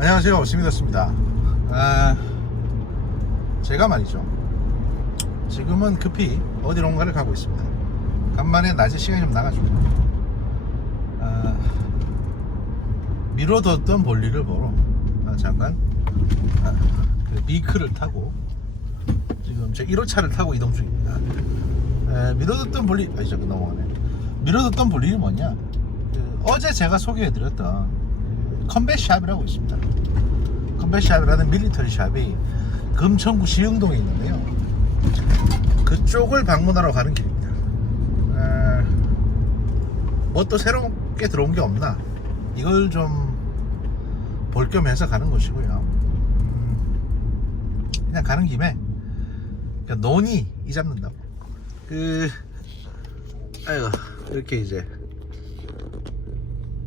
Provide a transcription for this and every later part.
안녕하세요, 시민이었습니다. 제가 말이죠, 지금은 급히 어디론가를 가고 있습니다. 간만에 낮에 시간이 좀 나가지고 미뤄뒀던 볼일을 보러 잠깐 그 비크를 타고 지금 제 1호차를 타고 이동 중입니다. 미뤄뒀던 볼일, 잠깐 넘어가네. 미뤄뒀던 볼일이 뭐냐, 어제 제가 소개해드렸던 컴뱃샵이라고 있습니다. 컴뱃샵이라는 밀리터리 샵이 금천구 시흥동에 있는데요, 그쪽을 방문하러 가는 길입니다. 뭐 또 새롭게 들어온 게 없나, 이걸 좀 볼 겸 해서 가는 것이고요. 그냥 가는 김에 그냥 논이 이 잡는다고, 이렇게 이제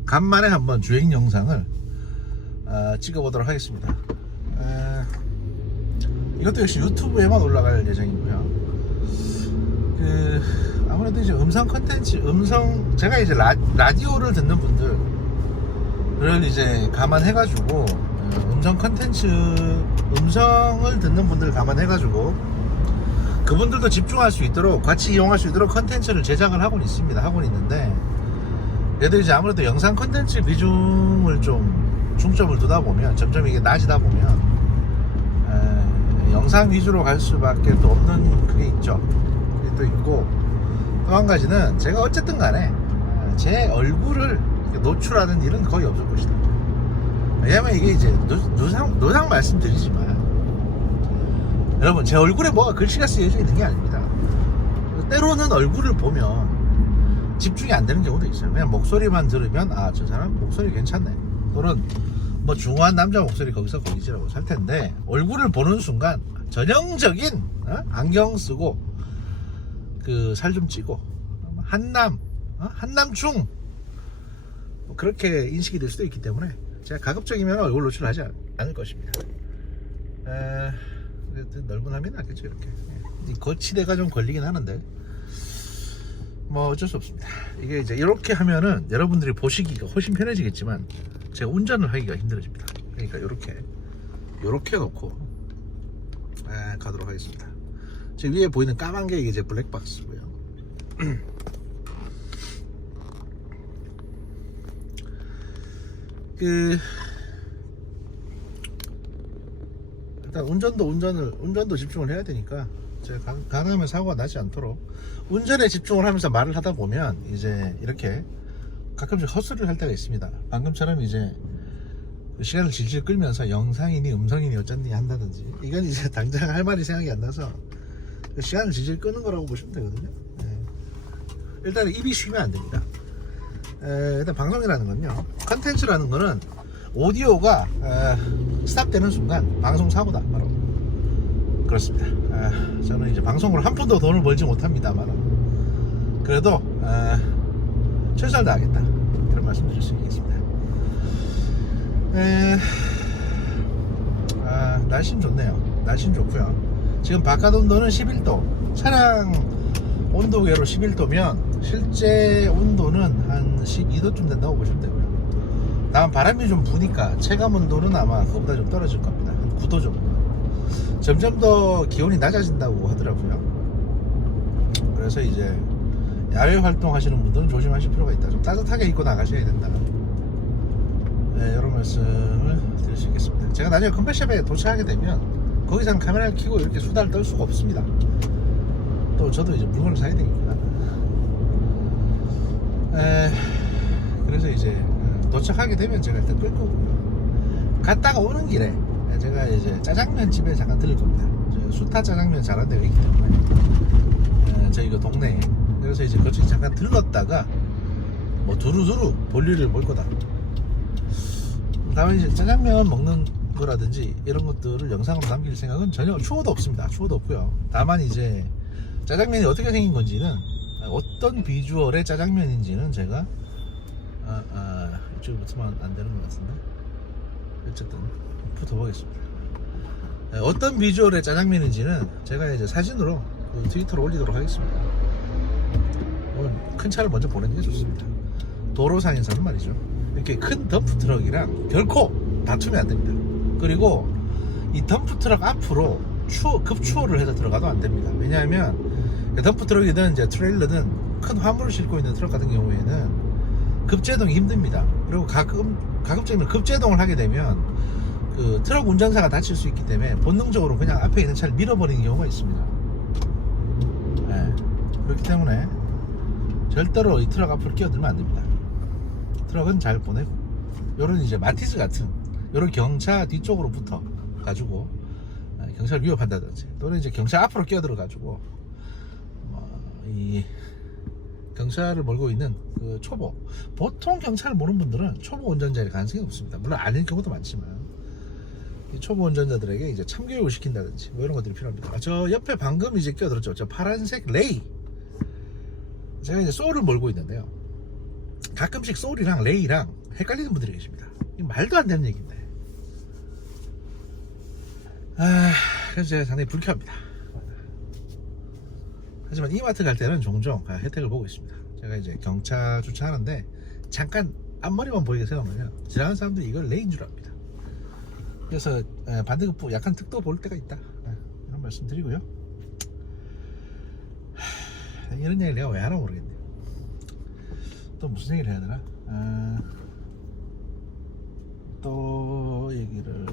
간만에 한번 주행 영상을 찍어보도록 하겠습니다. 이것도 역시 유튜브에만 올라갈 예정이고요. 아무래도 이제 음성 컨텐츠, 제가 이제 라디오를 듣는 분들을 이제 감안해가지고, 음성 컨텐츠, 음성을 듣는 분들을 감안해가지고 그분들도 집중할 수 있도록, 같이 이용할 수 있도록 컨텐츠를 제작을 하고는 있습니다. 하고는 있는데, 그래도 이제 아무래도 영상 컨텐츠 비중을 좀 중점을 두다 보면, 점점 이게 낮이다 보면 영상 위주로 갈 수밖에 또 없는 그게 있죠. 그게 또 있고, 또 한 가지는 제가 어쨌든 간에 제 얼굴을 노출하는 일은 거의 없을 것이다. 왜냐면 이게 이제 노상 말씀드리지만, 여러분, 제 얼굴에 뭐가 글씨가 쓰여져 있는 게 아닙니다. 때로는 얼굴을 보면 집중이 안 되는 경우도 있어요. 그냥 목소리만 들으면 저 사람 목소리 괜찮네, 또는 뭐 중후한 남자 목소리 거기서 거기지라고 살 텐데, 얼굴을 보는 순간 전형적인 안경 쓰고 그 살 좀 찌고 한남충 그렇게 인식이 될 수도 있기 때문에 제가 가급적이면 얼굴 노출을 하지 않을 것입니다. 넓은 화면이 낫겠죠. 이렇게 거치대가 좀 걸리긴 하는데 뭐 어쩔 수 없습니다. 이게 이제 이렇게 하면은 여러분들이 보시기가 훨씬 편해지겠지만 제가 운전을 하기가 힘들어집니다. 그러니까 요렇게 놓고 가도록 하겠습니다. 지금 위에 보이는 까만 게 이제 블랙박스고요. 일단 운전도 집중을 해야 되니까, 제가 가능하면 사고가 나지 않도록 운전에 집중을 하면서 말을 하다 보면 이제 이렇게 가끔씩 헛소리를 할 때가 있습니다. 방금처럼 이제 시간을 질질 끌면서 영상이니 음성이니 어쩐니 한다든지, 이건 이제 당장 할 말이 생각이 안 나서 시간을 질질 끄는 거라고 보시면 되거든요. 일단 입이 쉬면 안 됩니다. 일단 방송이라는 건요, 컨텐츠라는 거는 오디오가 스탑되는 순간 방송 사고다, 바로 그렇습니다. 저는 이제 방송으로 한 푼도 돈을 벌지 못합니다만 그래도 최선을 다하겠다, 이런 말씀 드릴 수 있겠습니다. 날씨는 좋네요. 날씨는 좋고요. 지금 바깥 온도는 11도, 차량 온도계로 11도면 실제 온도는 한 12도쯤 된다고 보시면 되고요. 다만 바람이 좀 부니까 체감 온도는 아마 그거보다 좀 떨어질 겁니다. 한 9도 정도. 점점 더 기온이 낮아진다고 하더라고요. 그래서 이제 야외 활동하시는 분들은 조심하실 필요가 있다. 좀 따뜻하게 입고 나가셔야 된다, 이런 말씀을 드릴 수 있겠습니다. 제가 나중에 컴뱃샵에 도착하게 되면 거기서는 카메라를 켜고 이렇게 수다를 떨 수가 없습니다. 또 저도 이제 물건을 사야 되니까. 그래서 이제 도착하게 되면 제가 일단 끌 거고요. 갔다가 오는 길에 제가 이제 짜장면 집에 잠깐 들릴 겁니다. 수타 짜장면 잘하는 데가 있기 때문에 저희 그 동네에. 그래서 이제 그쪽에 잠깐 들렀다가 뭐 두루두루 볼일을 볼 거다. 다음에 이제 짜장면 먹는 거라든지 이런 것들을 영상으로 남길 생각은 전혀 추호도 없습니다. 추호도 없고요. 다만 이제 짜장면이 어떻게 생긴 건지는, 어떤 비주얼의 짜장면인지는 제가 이쪽부터만 안 되는 것 같은데, 어쨌든 붙어보겠습니다. 어떤 비주얼의 짜장면인지는 제가 이제 사진으로 트위터로 올리도록 하겠습니다. 큰 차를 먼저 보내는 게 좋습니다. 도로상에서는 말이죠, 이렇게 큰 덤프 트럭이랑 결코 다투면 안 됩니다. 그리고 이 덤프트럭 앞으로 급추월을 해서 들어가도 안 됩니다. 왜냐하면 덤프트럭이든 이제 트레일러든 큰 화물을 싣고 있는 트럭 같은 경우에는 급제동이 힘듭니다. 그리고 가급적이면 급제동을 하게 되면 그 트럭 운전사가 다칠 수 있기 때문에 본능적으로 그냥 앞에 있는 차를 밀어버리는 경우가 있습니다. 네. 그렇기 때문에 절대로 이 트럭 앞으로 끼어들면 안 됩니다. 트럭은 잘 보내고, 요런 이제 마티즈 같은 요런 경차 뒤쪽으로 붙어 가지고 경찰을 위협한다든지, 또는 이제 경차 앞으로 끼어들어 가지고 이 경찰을 몰고 있는 그 초보, 보통 경찰을 모르는 분들은 초보 운전자일 가능성이 없습니다. 물론 아닌 경우도 많지만 이 초보 운전자들에게 이제 참교육을 시킨다든지 뭐 이런 것들이 필요합니다. 저 옆에 방금 이제 끼어들었죠. 저 파란색 레이, 제가 이제 소울을 몰고 있는데요. 가끔씩 소울이랑 레이랑 헷갈리는 분들이 계십니다. 이거 말도 안 되는 얘기인데. 그래서 제가 상당히 불쾌합니다. 하지만 이마트 갈 때는 종종 혜택을 보고 있습니다. 제가 이제 경차 주차하는데 잠깐 앞머리만 보이게 세우면 지나가는 사람들이 이걸 레이인 줄 압니다. 그래서 반대급부 약간 특도 볼 때가 있다, 이런 말씀 드리고요. 이런 얘기를 내가 왜 하나 모르겠네요. 또 무슨 얘기를 해야 되나? 또 얘기를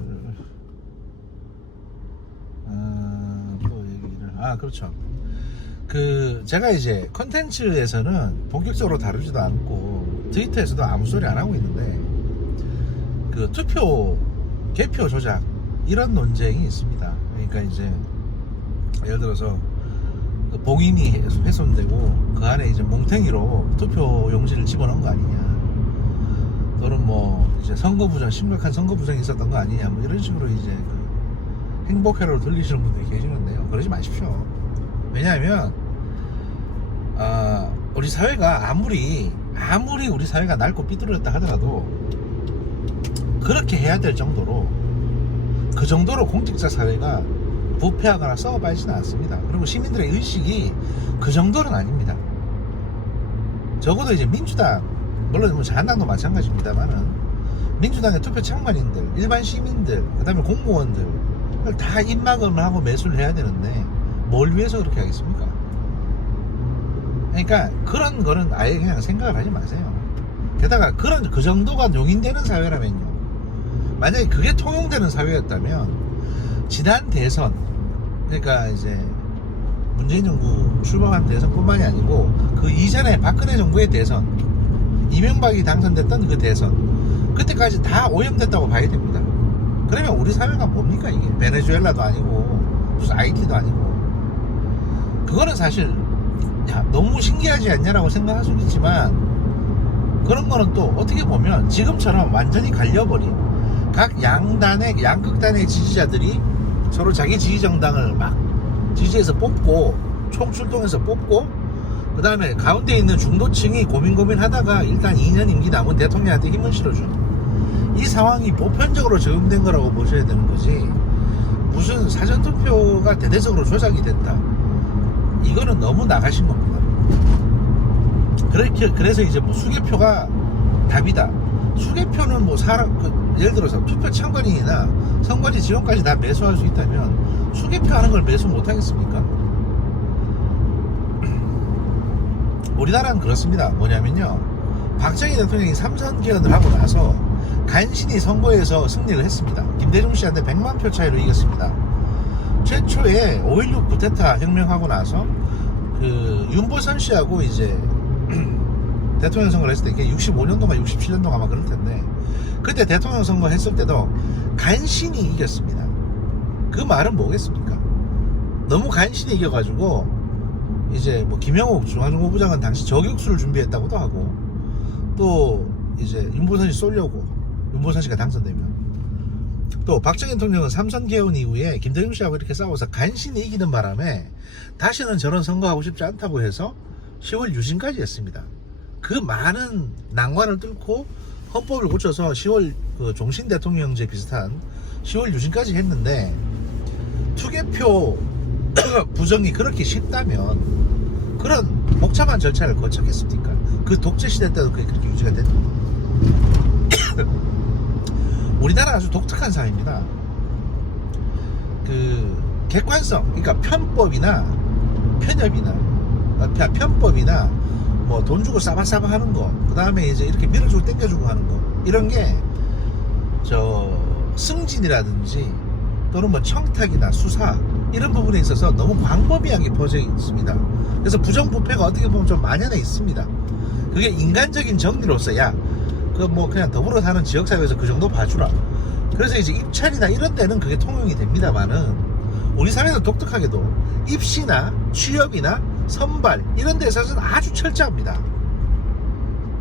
그렇죠. 그 제가 이제 컨텐츠에서는 본격적으로 다루지도 않고 트위터에서도 아무 소리 안 하고 있는데, 그 투표 개표 조작 이런 논쟁이 있습니다. 그러니까 이제 예를 들어서 봉인이 훼손되고 그 안에 이제 몽탱이로 투표 용지를 집어넣은 거 아니냐, 또는 뭐 이제 선거부정, 심각한 선거부정이 있었던 거 아니냐, 뭐 이런 식으로 이제 행복회로를 돌리시는 분들이 계시는데요. 그러지 마십시오. 왜냐하면 우리 사회가 아무리 우리 사회가 낡고 삐뚤어졌다 하더라도 그렇게 해야 될 정도로, 그 정도로 공직자 사회가 부패하거나 썩어빠지지는 않습니다. 그리고 시민들의 의식이 그 정도는 아닙니다. 적어도 이제 민주당, 물론 뭐 자한당도 마찬가지입니다만은, 민주당의 투표 창관인들, 일반 시민들, 그 다음에 공무원들 다 입막음을 하고 매수를 해야 되는데 뭘 위해서 그렇게 하겠습니까? 그러니까 그런 거는 아예 그냥 생각을 하지 마세요. 게다가 그 정도가 용인되는 사회라면요, 만약에 그게 통용되는 사회였다면 지난 대선, 그러니까 이제 문재인 정부 출범한 대선뿐만이 아니고 그 이전에 박근혜 정부의 대선, 이명박이 당선됐던 그 대선, 그때까지 다 오염됐다고 봐야 됩니다. 그러면 우리 사회가 뭡니까? 이게 베네수엘라도 아니고 무슨 IT도 아니고. 그거는 사실 너무 신기하지 않냐라고 생각할 수 있지만, 그런 거는 또 어떻게 보면 지금처럼 완전히 갈려버린 각 양극단의 지지자들이 서로 자기 지지 정당을 막 지지해서 뽑고, 총출동해서 뽑고, 그 다음에 가운데 있는 중도층이 고민하다가 일단 2년 임기 남은 대통령한테 힘을 실어준 이 상황이 보편적으로 적용된 거라고 보셔야 되는 거지, 무슨 사전투표가 대대적으로 조작이 됐다, 이거는 너무 나가신 겁니다. 그래서 이제 뭐 수개표가 답이다. 수개표는 뭐 예를 들어서 투표 참관인이나 선거지 지원까지 다 매수할 수 있다면 수개표 하는 걸 매수 못 하겠습니까? 우리나라는 그렇습니다. 뭐냐면요, 박정희 대통령이 3선 개헌을 하고 나서 간신히 선거에서 승리를 했습니다. 김대중 씨한테 100만 표 차이로 이겼습니다. 최초에 5.16 쿠데타 혁명하고 나서 그 윤보선 씨하고 이제 대통령 선거를 했을 때, 이게 65년도가 67년도가 아마 그럴 텐데, 그때 대통령 선거 했을 때도 간신히 이겼습니다. 그 말은 뭐겠습니까? 너무 간신히 이겨가지고 이제 뭐 김영옥 중앙정보부장은 당시 저격수를 준비했다고도 하고, 또 이제 윤보선이 쏘려고, 윤보선 씨가 당선되면, 또 박정희 대통령은 3선 개헌 이후에 김대중 씨하고 이렇게 싸워서 간신히 이기는 바람에 다시는 저런 선거하고 싶지 않다고 해서 10월 유신까지 했습니다. 그 많은 난관을 뚫고 헌법을 고쳐서 10월 그 종신 대통령제 비슷한 10월 유신까지 했는데, 투개표 부정이 그렇게 쉽다면 그런 복잡한 절차를 거쳤겠습니까? 그 독재 시대 때도 그게 그렇게 유지가 됐는데 우리나라 아주 독특한 사회입니다. 그 객관성, 그러니까 편법이나 편협이나 편법이나 뭐 돈 주고 싸바싸바 하는 거, 그 다음에 이제 이렇게 밀어주고 땡겨주고 하는 거, 이런 게 저 승진이라든지 또는 뭐 청탁이나 수사 이런 부분에 있어서 너무 광범위하게 퍼져 있습니다. 그래서 부정부패가 어떻게 보면 좀 만연해 있습니다. 그게 인간적인 정리로서 야, 그 뭐 그냥 더불어 사는 지역사회에서 그 정도 봐주라. 그래서 이제 입찰이나 이런 데는 그게 통용이 됩니다만은, 우리 사회는 독특하게도 입시나 취업이나 선발 이런 데 있어서는 아주 철저합니다.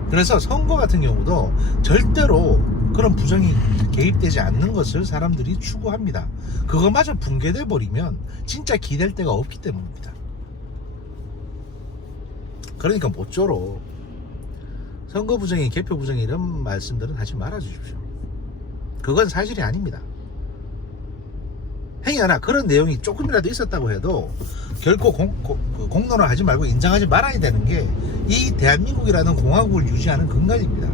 그래서 선거 같은 경우도 절대로 그런 부정이 개입되지 않는 것을 사람들이 추구합니다. 그것마저 붕괴돼 버리면 진짜 기댈 데가 없기 때문입니다. 그러니까 모쪼록 선거 부정이, 개표 부정이 이런 말씀들은 하지 말아 주십시오. 그건 사실이 아닙니다. 행여나 그런 내용이 조금이라도 있었다고 해도 결코 공론화 하지 말고 인정하지 말아야 되는 게 이 대한민국이라는 공화국을 유지하는 근간입니다.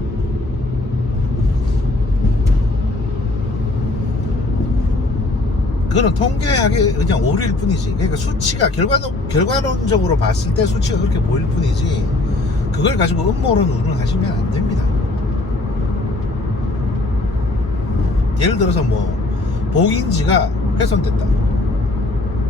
그거는 통계학의 그냥 오류일 뿐이지. 그러니까 수치가 결과론적으로 봤을 때 수치가 그렇게 보일 뿐이지, 그걸 가지고 음모론 운운하시면 안 됩니다. 예를 들어서 뭐 봉인지가 훼손됐다.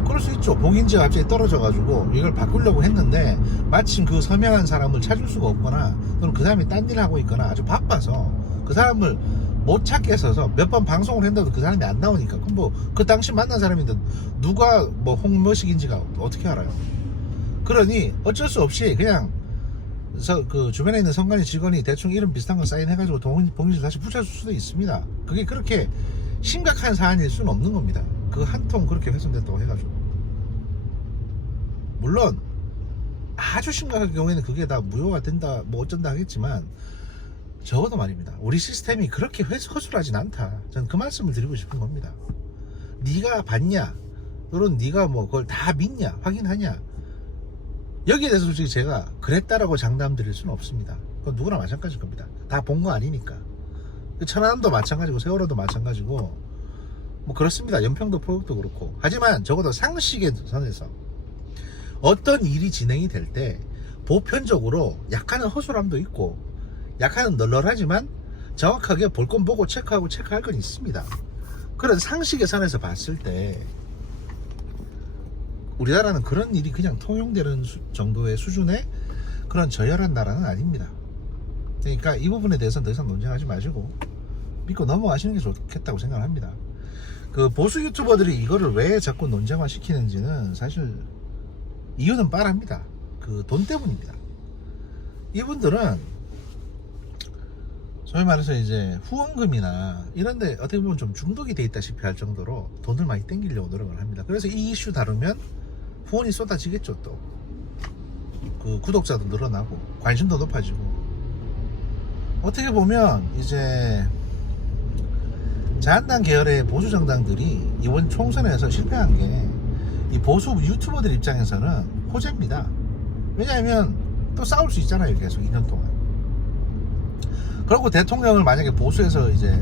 그럴 수 있죠. 봉인지가 갑자기 떨어져가지고 이걸 바꾸려고 했는데 마침 그 서명한 사람을 찾을 수가 없거나, 또는 그 사람이 딴 일을 하고 있거나 아주 바빠서 그 사람을 못 찾게 해서 몇 번 방송을 했는데도 그 사람이 안 나오니까, 그럼 뭐 그 당시 만난 사람인데 누가 뭐 홍머식인지가 어떻게 알아요? 그러니 어쩔 수 없이 그냥 그 주변에 있는 선관위 직원이 대충 이름 비슷한 거 사인해가지고 봉인지를 다시 붙여줄 수도 있습니다. 그게 그렇게 심각한 사안일 수는 없는 겁니다. 그 한 통 그렇게 훼손됐다고 해가지고. 물론 아주 심각한 경우에는 그게 다 무효가 된다 뭐 어쩐다 하겠지만, 적어도 말입니다, 우리 시스템이 그렇게 허술하진 않다. 저는 그 말씀을 드리고 싶은 겁니다. 네가 봤냐, 또는 네가 뭐 그걸 다 믿냐, 확인하냐, 여기에 대해서 솔직히 제가 그랬다라고 장담 드릴 수는 없습니다. 그건 누구나 마찬가지일 겁니다. 다 본 거 아니니까. 천안함도 마찬가지고 세월호도 마찬가지고 뭐 그렇습니다. 연평도 포격도 그렇고. 하지만 적어도 상식의 선에서 어떤 일이 진행이 될 때 보편적으로 약간은 허술함도 있고 약간은 널널하지만 정확하게 볼 건 보고 체크할 건 있습니다. 그런 상식의 선에서 봤을 때 우리나라는 그런 일이 그냥 통용되는 정도의 수준의 그런 저열한 나라는 아닙니다. 그러니까 이 부분에 대해서는 더 이상 논쟁하지 마시고 믿고 넘어가시는 게 좋겠다고 생각합니다. 그 보수 유튜버들이 이거를 왜 자꾸 논쟁화 시키는지는 사실 이유는 뻔합니다. 그 돈 때문입니다. 이분들은 소위 말해서 이제 후원금이나 이런데 어떻게 보면 좀 중독이 돼 있다시피 할 정도로 돈을 많이 땡기려고 노력을 합니다. 그래서 이 이슈 다루면 후원이 쏟아지겠죠. 또 그 구독자도 늘어나고 관심도 높아지고, 어떻게 보면 이제 자한당 계열의 보수 정당들이 이번 총선에서 실패한 게 이 보수 유튜버들 입장에서는 호재입니다. 왜냐하면 또 싸울 수 있잖아요, 계속 2년 동안. 그리고 대통령을 만약에 보수에서 이제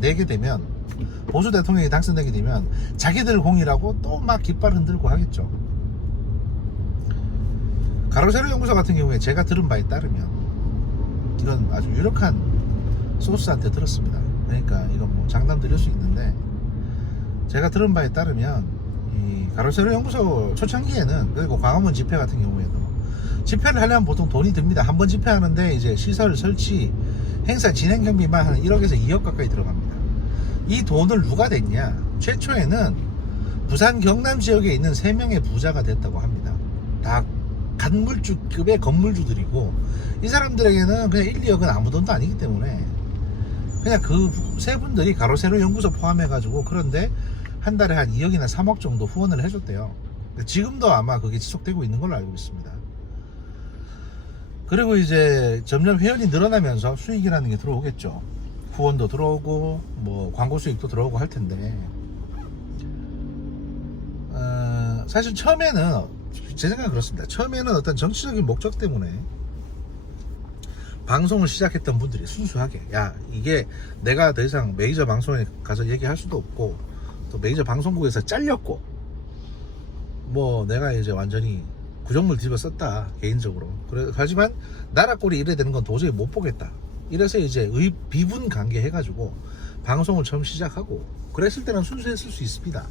내게 되면, 보수 대통령이 당선되게 되면 자기들 공이라고 또 막 깃발 흔들고 하겠죠. 가로세로 연구소 같은 경우에 제가 들은 바에 따르면, 이런 아주 유력한 소스한테 들었습니다. 그러니까 이건 뭐 장담 드릴 수 있는데, 제가 들은 바에 따르면 이 가로세로 연구소 초창기에는, 그리고 광화문 집회 같은 경우에도 집회를 하려면 보통 돈이 듭니다. 한 번 집회하는데 이제 시설 설치, 행사 진행 경비만 한 1억에서 2억 가까이 들어갑니다. 이 돈을 누가 냈냐? 최초에는 부산 경남 지역에 있는 3명의 부자가 됐다고 합니다. 다 간물주급의 건물주들이고, 이 사람들에게는 그냥 1, 2억은 아무 돈도 아니기 때문에 그냥 그 세 분들이 가로세로 연구소 포함해가지고, 그런데 한 달에 한 2억이나 3억 정도 후원을 해줬대요. 지금도 아마 그게 지속되고 있는 걸로 알고 있습니다. 그리고 이제 점점 회원이 늘어나면서 수익이라는 게 들어오겠죠. 후원도 들어오고 뭐 광고 수익도 들어오고 할 텐데, 사실 처음에는 제 생각은 그렇습니다. 처음에는 어떤 정치적인 목적 때문에 방송을 시작했던 분들이 순수하게 야 이게 내가 더 이상 메이저 방송에 가서 얘기할 수도 없고 또 메이저 방송국에서 잘렸고 뭐 내가 이제 완전히 구정물 뒤집어 썼다 개인적으로. 그래 하지만 나라 꼴이 이래 되는 건 도저히 못 보겠다. 이래서 이제 비분 관계 해가지고 방송을 처음 시작하고 그랬을 때는 순수했을 수 있습니다.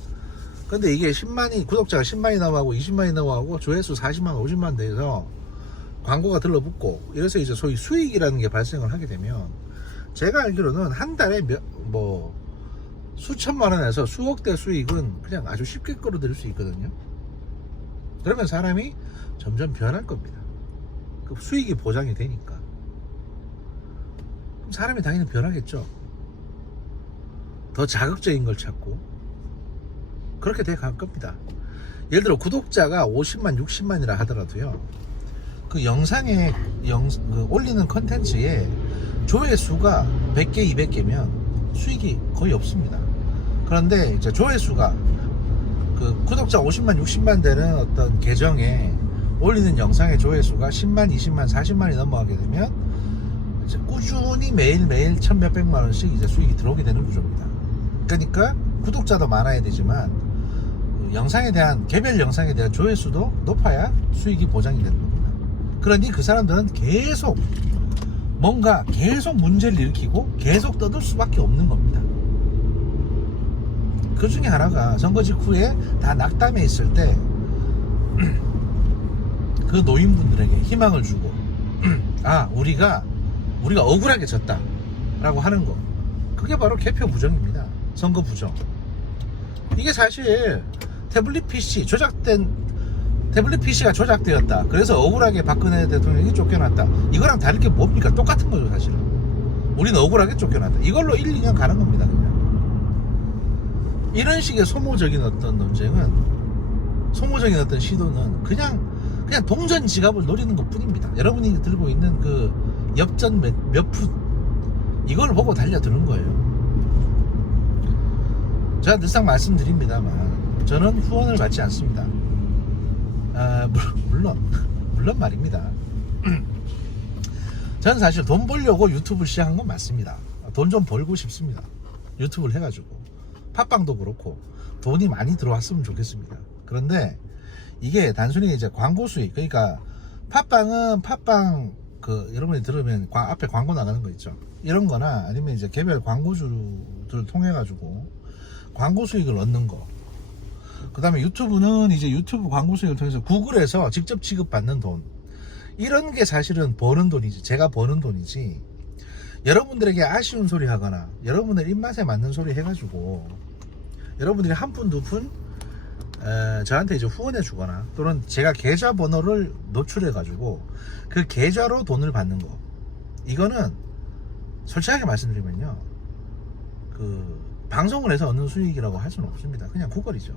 근데 이게 10만이 구독자가 10만이 넘어가고 20만이 넘어가고 조회수 40만 50만 돼서 광고가 들러붙고 이래서 이제 소위 수익이라는 게 발생을 하게 되면 제가 알기로는 한 달에 뭐 수천만 원에서 수억대 수익은 그냥 아주 쉽게 끌어들일 수 있거든요. 그러면 사람이 점점 변할 겁니다. 그 수익이 보장이 되니까. 그럼 사람이 당연히 변하겠죠. 더 자극적인 걸 찾고 그렇게 돼 갈 겁니다. 예를 들어 구독자가 50만 60만이라 하더라도요, 그 영상에 올리는 컨텐츠에 조회수가 100개 200개면 수익이 거의 없습니다. 그런데 이제 조회수가 그 구독자 50만 60만 되는 어떤 계정에 올리는 영상의 조회수가 10만 20만 40만이 넘어가게 되면 이제 꾸준히 매일매일 1000몇백만 원씩 이제 수익이 들어오게 되는 구조입니다. 그러니까 구독자도 많아야 되지만 그 영상에 대한 개별 영상에 대한 조회수도 높아야 수익이 보장이 되는 겁니다. 그러니 그 사람들은 계속 뭔가 계속 문제를 일으키고 계속 떠들 수밖에 없는 겁니다. 그 중에 하나가 선거 직후에 다 낙담해 있을 때 그 노인분들에게 희망을 주고 아 우리가 억울하게 졌다 라고 하는 거, 그게 바로 개표 부정입니다. 선거 부정. 이게 사실 태블릿 PC가 조작되었다, 그래서 억울하게 박근혜 대통령이 쫓겨났다, 이거랑 다를 게 뭡니까? 똑같은 거죠 사실은. 우리는 억울하게 쫓겨났다, 이걸로 1, 2년 가는 겁니다. 그냥 이런 식의 소모적인 어떤 논쟁은, 소모적인 어떤 시도는 그냥 동전지갑을 노리는 것 뿐입니다. 여러분이 들고 있는 그 엽전 몇 푼, 이걸 보고 달려드는 거예요. 제가 늘상 말씀드립니다만 저는 후원을 받지 않습니다. 물론 말입니다. 저는 사실 돈 벌려고 유튜브를 시작한 건 맞습니다. 돈 좀 벌고 싶습니다. 유튜브를 해가지고 팟빵도 그렇고 돈이 많이 들어왔으면 좋겠습니다. 그런데 이게 단순히 이제 광고 수익, 그러니까 팟빵은 팟빵 그 여러분이 들으면 앞에 광고 나가는 거 있죠. 이런 거나 아니면 이제 개별 광고주들 통해 가지고 광고 수익을 얻는 거. 그 다음에 유튜브는 이제 유튜브 광고 수익을 통해서 구글에서 직접 지급받는 돈, 이런 게 사실은 버는 돈이지, 제가 버는 돈이지, 여러분들에게 아쉬운 소리 하거나 여러분들 입맛에 맞는 소리 해가지고 여러분들이 한 푼 두 푼 저한테 이제 후원해 주거나 또는 제가 계좌 번호를 노출해 가지고 그 계좌로 돈을 받는 거, 이거는 솔직하게 말씀드리면요, 그 방송을 해서 얻는 수익이라고 할 수는 없습니다. 그냥 구걸이죠.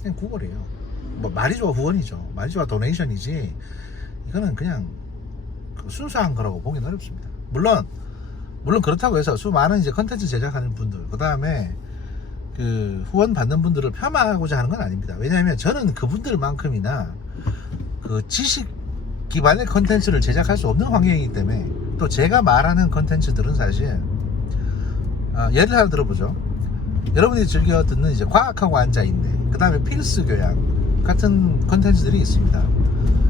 그냥 구걸이에요. 뭐 말이 좋아 후원이죠, 말이 좋아 도네이션이지, 이거는 그냥 순수한 거라고 보기는 어렵습니다. 물론 그렇다고 해서 수많은 이제 컨텐츠 제작하는 분들, 그 다음에 그 후원 받는 분들을 폄하하고자 하는 건 아닙니다. 왜냐하면 저는 그분들만큼이나 그 지식 기반의 컨텐츠를 제작할 수 없는 환경이기 때문에, 또 제가 말하는 컨텐츠들은 사실 예를 하나 들어보죠. 여러분이 즐겨 듣는 이제 과학하고 앉아있네, 그 다음에 필수 교양 같은 컨텐츠들이 있습니다.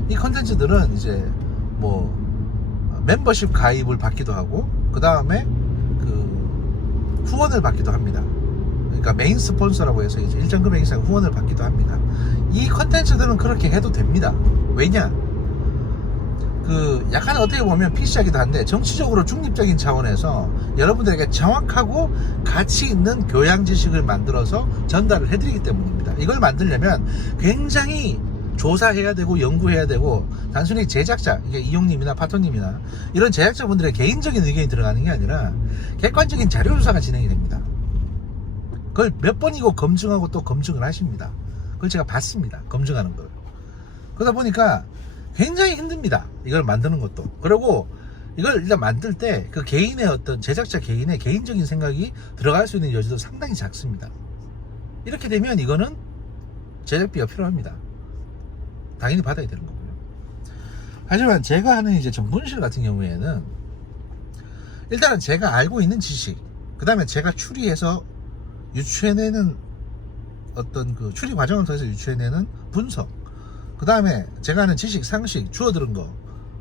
이 컨텐츠들은 이제 뭐 멤버십 가입을 받기도 하고 그 다음에 그 후원을 받기도 합니다. 그러니까 메인 스폰서라고 해서 이제 일정 금액 이상 후원을 받기도 합니다. 이 컨텐츠들은 그렇게 해도 됩니다. 왜냐? 그 약간 어떻게 보면 PC하기도 한데 정치적으로 중립적인 차원에서 여러분들에게 정확하고 가치 있는 교양 지식을 만들어서 전달을 해드리기 때문입니다. 이걸 만들려면 굉장히 조사해야 되고 연구해야 되고, 단순히 제작자, 이게 이용님이나 파토님이나 이런 제작자분들의 개인적인 의견이 들어가는 게 아니라 객관적인 자료조사가 진행이 됩니다. 그걸 몇 번이고 검증하고 또 검증을 하십니다. 그걸 제가 봤습니다. 검증하는 걸. 그러다 보니까 굉장히 힘듭니다. 이걸 만드는 것도. 그리고 이걸 일단 만들 때 그 개인의 어떤 제작자 개인의 개인적인 생각이 들어갈 수 있는 여지도 상당히 작습니다. 이렇게 되면 이거는 제작비가 필요합니다. 당연히 받아야 되는 거고요. 하지만 제가 하는 이제 정분실 같은 경우에는 일단은 제가 알고 있는 지식, 그 다음에 제가 추리해서 유추해내는 어떤 그 추리 과정을 통해서 유추해내는 분석, 그 다음에 제가 하는 지식, 상식, 주워들은 거,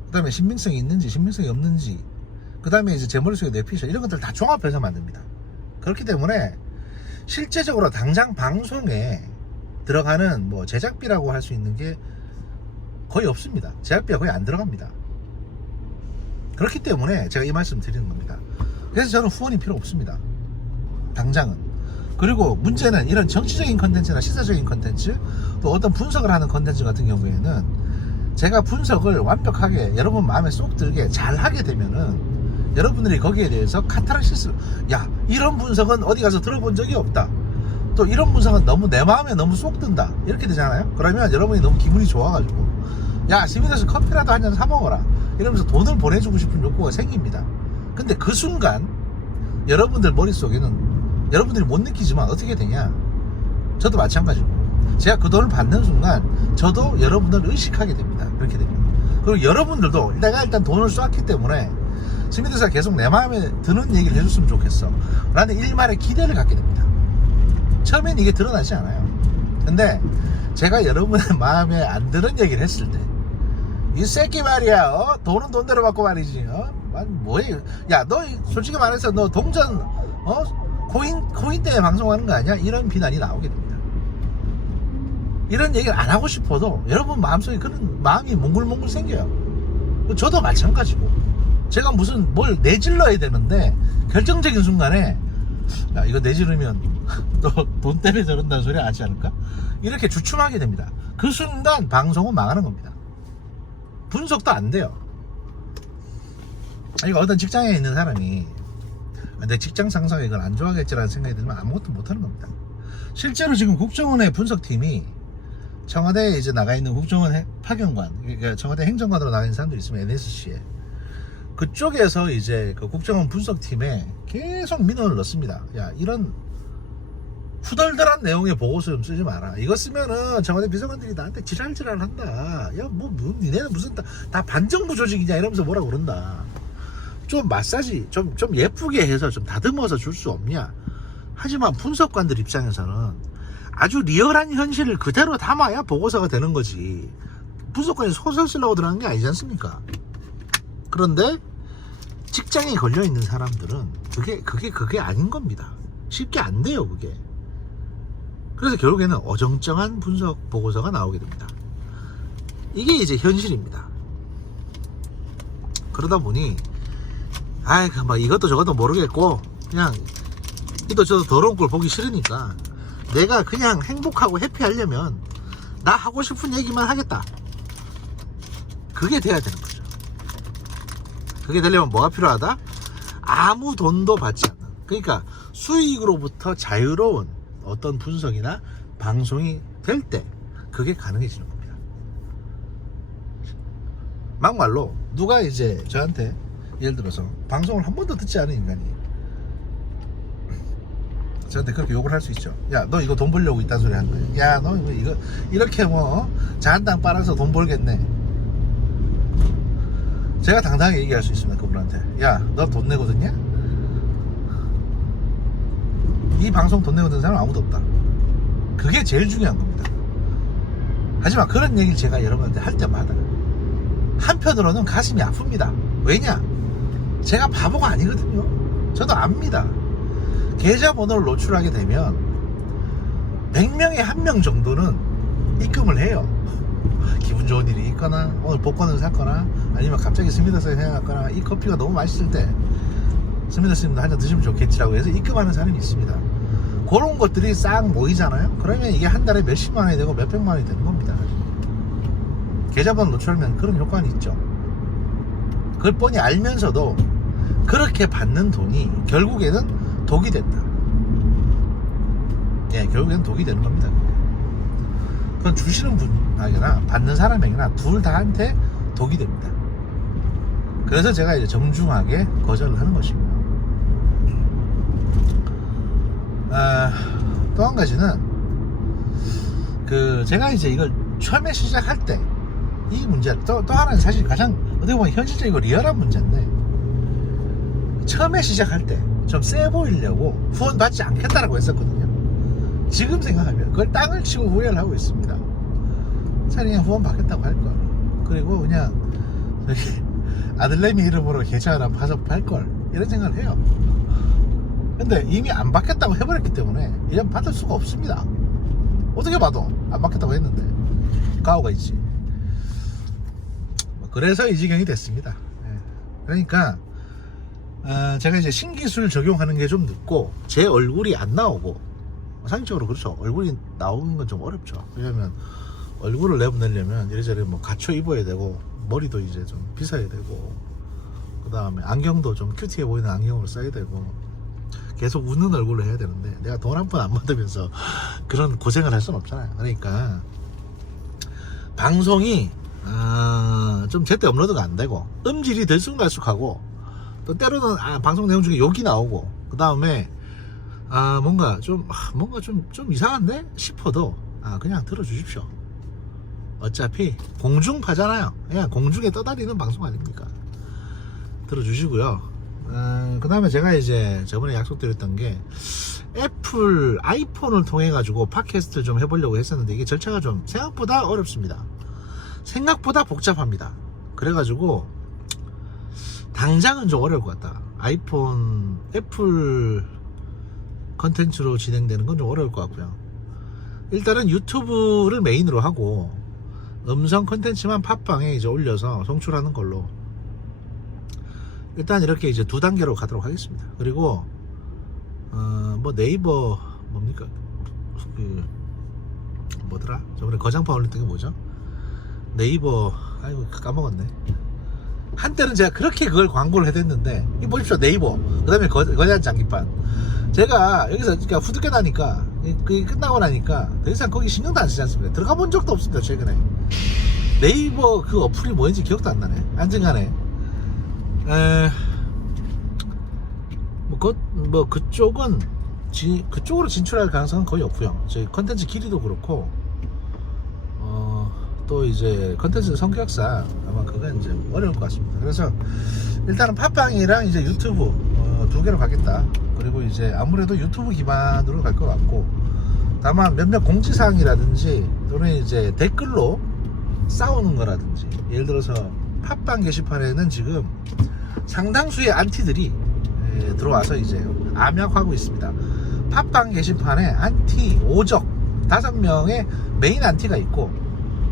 그 다음에 신빙성이 있는지 신빙성이 없는지, 그 다음에 이제 제 머릿속에 뇌피셜 이런 것들 다 종합해서 만듭니다. 그렇기 때문에 실제적으로 당장 방송에 들어가는 뭐 제작비라고 할 수 있는 게 거의 없습니다. 제작비가 거의 안 들어갑니다. 그렇기 때문에 제가 이 말씀 드리는 겁니다. 그래서 저는 후원이 필요 없습니다. 당장은. 그리고 문제는 이런 정치적인 컨텐츠나 시사적인 컨텐츠, 또 어떤 분석을 하는 컨텐츠 같은 경우에는 제가 분석을 완벽하게 여러분 마음에 쏙 들게 잘 하게 되면은 여러분들이 거기에 대해서 카타르시스, 야 이런 분석은 어디 가서 들어본 적이 없다, 또 이런 분석은 너무 내 마음에 너무 쏙 든다, 이렇게 되잖아요. 그러면 여러분이 너무 기분이 좋아가지고 야 시민에서 커피라도 한 잔 사 먹어라 이러면서 돈을 보내주고 싶은 욕구가 생깁니다. 근데 그 순간 여러분들 머릿속에는 여러분들이 못 느끼지만 어떻게 되냐, 저도 마찬가지고 제가 그 돈을 받는 순간 저도 여러분들을 의식하게 됩니다. 그렇게 됩니다. 그리고 여러분들도 내가 일단 돈을 쐈기 때문에 스미드사 계속 내 마음에 드는 얘기를 해줬으면 좋겠어 라는 일말의 기대를 갖게 됩니다. 처음엔 이게 드러나지 않아요. 근데 제가 여러분의 마음에 안 드는 얘기를 했을 때, 이 새끼 말이야, 돈은 돈대로 받고 말이지, 뭐해, 야 너 솔직히 말해서 너 동전 코인 때문에 방송하는 거 아니야? 이런 비난이 나오게 됩니다. 이런 얘기를 안 하고 싶어도 여러분 마음속에 그런 마음이 몽글몽글 생겨요. 저도 마찬가지고 제가 무슨 뭘 내질러야 되는데 결정적인 순간에 야 이거 내지르면 너 돈 때문에 저런다는 소리 하지 않을까? 이렇게 주춤하게 됩니다. 그 순간 방송은 망하는 겁니다. 분석도 안 돼요. 이거 어떤 직장에 있는 사람이 내 직장 상사가 이걸 안 좋아하겠지라는 생각이 들면 아무것도 못하는 겁니다. 실제로 지금 국정원의 분석팀이 청와대에 이제 나가 있는 국정원 파견관, 그러니까 청와대 행정관으로 나가 있는 사람들이 있으면 NSC에 그쪽에서 이제 그 국정원 분석팀에 계속 민원을 넣습니다. 야 이런 후덜덜한 내용의 보고서 좀 쓰지 마라. 이거 쓰면은 청와대 비서관들이 나한테 지랄지랄 한다. 야 뭐 니네는 무슨 다 반정부 조직이냐 이러면서 뭐라 그런다. 좀 마사지 좀 예쁘게 해서 좀 다듬어서 줄 수 없냐. 하지만 분석관들 입장에서는 아주 리얼한 현실을 그대로 담아야 보고서가 되는 거지. 분석관이 소설 쓰려고 들어간 게 아니지 않습니까? 그런데 직장에 걸려있는 사람들은 그게 아닌 겁니다. 쉽게 안 돼요, 그게. 그래서 결국에는 어정쩡한 분석 보고서가 나오게 됩니다. 이게 이제 현실입니다. 그러다 보니 막 이것도 저것도 모르겠고 그냥 이도 저도 더러운 걸 보기 싫으니까 내가 그냥 행복하고 해피하려면 나 하고 싶은 얘기만 하겠다. 그게 돼야 되는 거죠. 그게 되려면 뭐가 필요하다? 아무 돈도 받지 않는, 그러니까 수익으로부터 자유로운 어떤 분석이나 방송이 될 때 그게 가능해지는 겁니다. 막말로 누가 이제 저한테 예를 들어서 방송을 한 번도 듣지 않은 인간이 저한테 그렇게 욕을 할 수 있죠. 야 너 이거 돈 벌려고 이딴 소리 하는 거야. 야 너 이거 이렇게 뭐 잔땅 빨아서 돈 벌겠네. 제가 당당하게 얘기할 수 있습니다. 그분한테 야 너 돈 내고 듣냐? 이 방송 돈 내고 듣는 사람 아무도 없다. 그게 제일 중요한 겁니다. 하지만 그런 얘기를 제가 여러분한테 할 때마다 한편으로는 가슴이 아픕니다. 왜냐? 제가 바보가 아니거든요. 저도 압니다. 계좌번호를 노출하게 되면 100명에 1명 정도는 입금을 해요. 기분 좋은 일이 있거나 오늘 복권을 샀거나 아니면 갑자기 스미더스에 생각났거나 이 커피가 너무 맛있을 때 스미더스님도 한잔 드시면 좋겠지라고 해서 입금하는 사람이 있습니다. 그런 것들이 싹 모이잖아요. 그러면 이게 한 달에 몇십만 원이 되고 몇백만 원이 되는 겁니다. 계좌번호 노출하면 그런 효과는 있죠. 그걸 뻔히 알면서도 그렇게 받는 돈이 결국에는 독이 된다. 예, 결국에는 독이 되는 겁니다. 그건 주시는 분에게나 받는 사람에게나 둘 다한테 독이 됩니다. 그래서 제가 이제 정중하게 거절을 하는 것이고요. 또 한 가지는 제가 이제 이걸 처음에 시작할 때 이 문제 또 하나는 사실 가장 어떻게 보면 현실적이고 리얼한 문제인데, 처음에 시작할 때 좀 세 보이려고 후원 받지 않겠다라고 했었거든요. 지금 생각하면 그걸 땅을 치고 후회를 하고 있습니다. 차라리 그냥 후원 받겠다고 할걸, 그리고 그냥 아들내미 이름으로 계좌 하나 파서 팔걸, 이런 생각을 해요. 근데 이미 안 받겠다고 해버렸기 때문에 이건 받을 수가 없습니다. 어떻게 봐도 안 받겠다고 했는데 가오가 있지. 그래서 이 지경이 됐습니다. 그러니까 제가 이제 신기술 적용하는 게 좀 늦고, 제 얼굴이 안 나오고, 상식적으로 그렇죠. 얼굴이 나오는 건 좀 어렵죠. 왜냐면 얼굴을 내보내려면 이래저래 뭐 갖춰 입어야 되고, 머리도 이제 좀 비싸야 되고, 그 다음에 안경도 좀 큐티해 보이는 안경으로 써야 되고, 계속 웃는 얼굴로 해야 되는데 내가 돈 한 푼 안 받으면서 그런 고생을 할 수는 없잖아요. 그러니까 방송이 좀 제때 업로드가 안 되고, 음질이 들쑥날쑥하고, 또 때로는 방송 내용 중에 욕이 나오고, 그 다음에 뭔가 좀 이상한데 싶어도 그냥 들어주십시오. 어차피 공중파잖아요. 그냥 공중에 떠다니는 방송 아닙니까? 들어주시고요. 그 다음에 제가 이제 저번에 약속드렸던 게, 애플 아이폰을 통해 가지고 팟캐스트를 좀 해보려고 했었는데, 이게 절차가 좀 생각보다 어렵습니다. 생각보다 복잡합니다. 그래가지고 당장은 좀 어려울 것 같다. 애플 컨텐츠로 진행되는 건 좀 어려울 것 같고요. 일단은 유튜브를 메인으로 하고 음성 컨텐츠만 팟빵에 이제 올려서 송출하는 걸로, 일단 이렇게 이제 2단계로 가도록 하겠습니다. 그리고 뭐 네이버 뭡니까, 뭐더라, 저번에 거장판 올렸던 게 뭐죠? 네이버, 아이고 까먹었네. 한때는 제가 그렇게 그걸 광고를 해댔는데, 이거 보십시오. 네이버, 그 다음에 거장 장기판. 제가 여기서 그러니까 후드게 나니까, 그게 끝나고 나니까 더 이상 거기 신경도 안 쓰지 않습니까? 들어가 본 적도 없습니다. 최근에 네이버 그 어플이 뭐인지 기억도 안 나네. 안정간에 그쪽은 그쪽으로 진출할 가능성은 거의 없고요. 저희 컨텐츠 길이도 그렇고, 또 이제 컨텐츠 성격상 아마 그건 이제 어려울 것 같습니다. 그래서 일단은 팟빵이랑 이제 유튜브 2개로 가겠다. 그리고 이제 아무래도 유튜브 기반으로 갈 것 같고, 다만 몇몇 공지사항이라든지 또는 이제 댓글로 싸우는 거라든지, 예를 들어서 팟빵 게시판에는 지금 상당수의 안티들이 들어와서 이제 암약하고 있습니다. 팟빵 게시판에 안티 5적 5명의 메인 안티가 있고,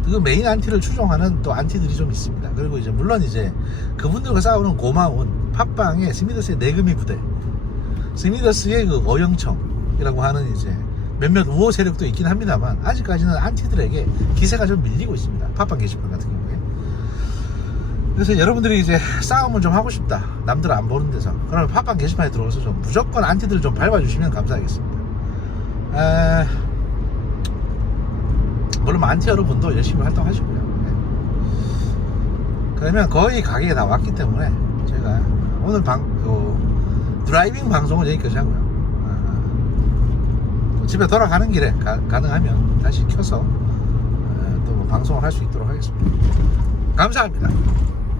그 메인 안티를 추종하는 또 안티들이 좀 있습니다. 그리고 이제 물론 이제 그분들과 싸우는 고마운 팟빵의 스미더스의 내금이 부대, 스미더스의 그 어영청이라고 하는 이제 몇몇 우호 세력도 있긴 합니다만, 아직까지는 안티들에게 기세가 좀 밀리고 있습니다. 팟빵 게시판 같은 경우에. 그래서 여러분들이 이제 싸움을 좀 하고 싶다, 남들 안 보는 데서, 그러면 팟빵 게시판에 들어와서 좀 무조건 안티들 좀 밟아주시면 감사하겠습니다. 물론 안티 여러분도 열심히 활동하시고요. 그러면 거의 가게에 다 왔기 때문에 제가 오늘 드라이빙 방송은 여기까지 하고요. 집에 돌아가는 길에 가능하면 다시 켜서 또 방송을 할 수 있도록 하겠습니다. 감사합니다.